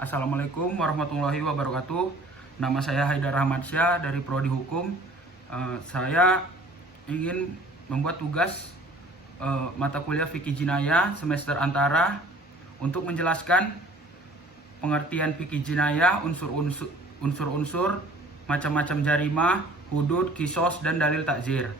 Assalamualaikum warahmatullahi wabarakatuh. Nama saya Haidar Rahmatsyah dari Prodi Hukum. Saya ingin membuat tugas mata kuliah Fikih Jinayah semester antara untuk menjelaskan pengertian fikih jinayah, unsur-unsur, macam-macam jarimah, hudud, kisos, dan dalil takzir.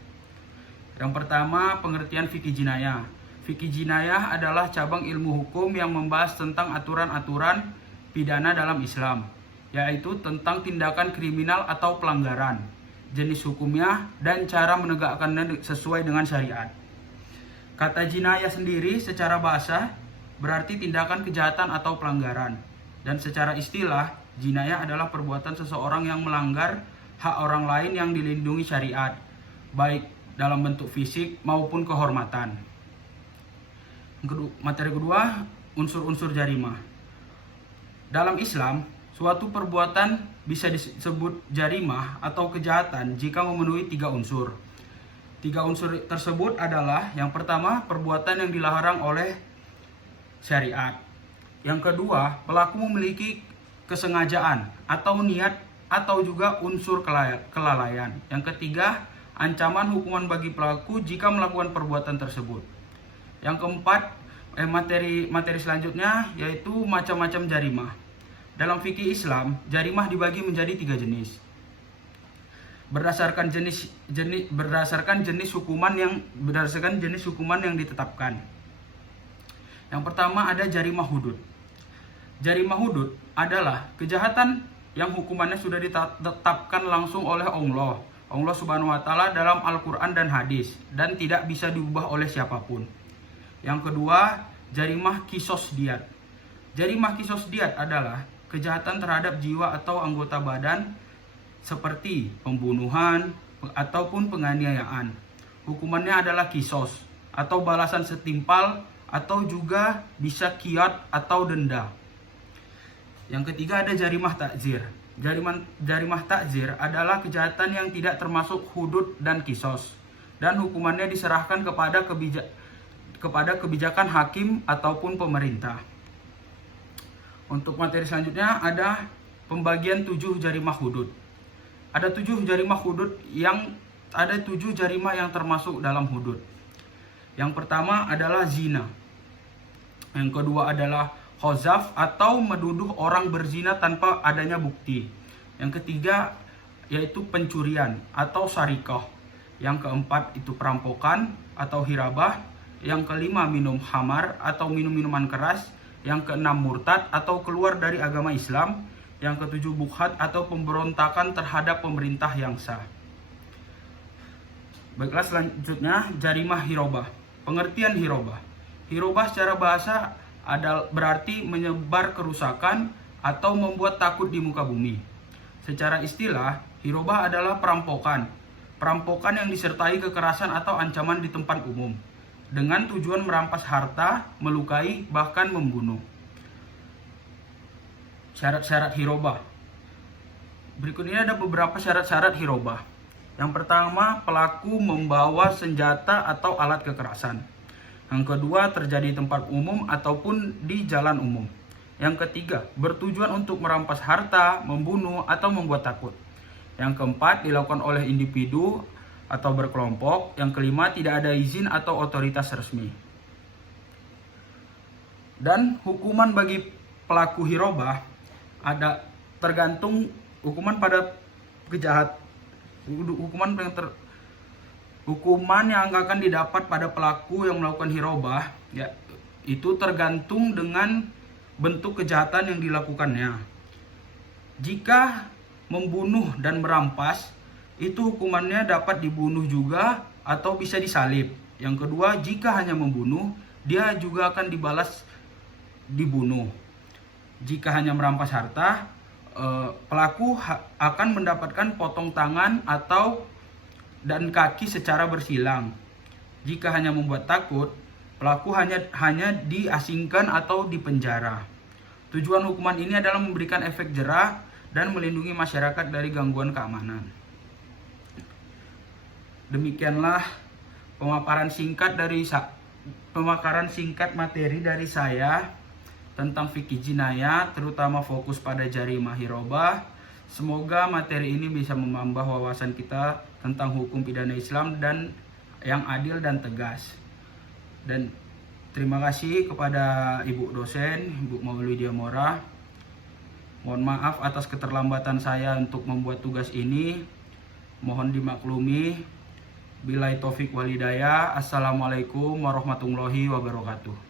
Yang pertama, pengertian fikih jinayah. Fikih jinayah adalah cabang ilmu hukum yang membahas tentang aturan-aturan pidana dalam Islam, yaitu tentang tindakan kriminal atau pelanggaran, jenis hukumnya, dan cara menegakkannya sesuai dengan syariat. Kata jinayah sendiri secara bahasa berarti tindakan kejahatan atau pelanggaran, dan secara istilah jinayah adalah perbuatan seseorang yang melanggar hak orang lain yang dilindungi syariat, baik dalam bentuk fisik maupun kehormatan. Materi kedua, unsur-unsur jarimah. Dalam Islam, suatu perbuatan bisa disebut jarimah atau kejahatan jika memenuhi 3 unsur. 3 unsur tersebut adalah: yang pertama, perbuatan yang dilarang oleh syariat. Yang kedua, pelaku memiliki kesengajaan atau niat atau juga unsur kelalaian. Yang ketiga, ancaman hukuman bagi pelaku jika melakukan perbuatan tersebut. Yang keempat, materi selanjutnya yaitu macam-macam jarimah. Dalam fikih Islam, jarimah dibagi menjadi 3 jenis. Berdasarkan jenis hukuman yang ditetapkan. Yang pertama ada jarimah hudud. Jarimah hudud adalah kejahatan yang hukumannya sudah ditetapkan langsung oleh Allah Subhanahu wa taala dalam Al-Qur'an dan hadis, dan tidak bisa diubah oleh siapapun. Yang kedua, jarimah kisos diat. Jarimah kisos diat adalah kejahatan terhadap jiwa atau anggota badan seperti pembunuhan ataupun penganiayaan. Hukumannya adalah kisos atau balasan setimpal, atau juga bisa qiyad atau denda. Yang ketiga ada jarimah takzir. Jarimah takzir adalah kejahatan yang tidak termasuk hudud dan kisos, dan hukumannya diserahkan kepada kebijakan hakim ataupun pemerintah. Untuk materi selanjutnya ada pembagian 7 jarimah hudud. Ada 7 jarimah hudud ada 7 jarimah yang termasuk dalam hudud. Yang pertama adalah zina. Yang kedua adalah khozaf atau menuduh orang berzina tanpa adanya bukti. Yang ketiga yaitu pencurian atau sarikoh. Yang keempat itu perampokan atau hirabah. Yang kelima minum khamar atau minum-minuman keras. Yang keenam murtad atau keluar dari agama Islam. Yang ketujuh bukhat atau pemberontakan terhadap pemerintah yang sah. Baiklah, selanjutnya jarimah hirobah. Pengertian hirobah. Hirobah secara bahasa berarti menyebar kerusakan atau membuat takut di muka bumi. Secara istilah, hirobah adalah perampokan. Perampokan yang disertai kekerasan atau ancaman di tempat umum, dengan tujuan merampas harta, melukai, bahkan membunuh. Syarat-syarat hirobah. Berikut ini ada beberapa syarat-syarat hirobah. Yang pertama, pelaku membawa senjata atau alat kekerasan. Yang kedua, terjadi di tempat umum ataupun di jalan umum. Yang ketiga, bertujuan untuk merampas harta, membunuh, atau membuat takut. Yang keempat, dilakukan oleh individu atau berkelompok. Yang kelima, tidak ada izin atau otoritas resmi. Dan hukuman bagi pelaku hirobah ada tergantung hukuman pada hukuman yang akan didapat pada pelaku yang melakukan hirobah, ya, itu tergantung dengan bentuk kejahatan yang dilakukannya. Jika membunuh dan merampas, itu hukumannya dapat dibunuh juga atau bisa disalib. Yang kedua, jika hanya membunuh, dia juga akan dibalas dibunuh. Jika hanya merampas harta, pelaku akan mendapatkan potong tangan dan kaki secara bersilang. Jika hanya membuat takut, pelaku hanya diasingkan atau dipenjara. Tujuan hukuman ini adalah memberikan efek jera dan melindungi masyarakat dari gangguan keamanan. Demikianlah pemaparan singkat materi dari saya tentang fikih jinayat, terutama fokus pada jarimah hirobah. Semoga materi ini bisa menambah wawasan kita tentang hukum pidana Islam dan yang adil dan tegas. Dan terima kasih kepada Ibu dosen, Ibu Mauludia Mora. Mohon maaf atas keterlambatan saya untuk membuat tugas ini. Mohon dimaklumi. Billahi taufik walhidayah. Assalamualaikum warahmatullahi wabarakatuh.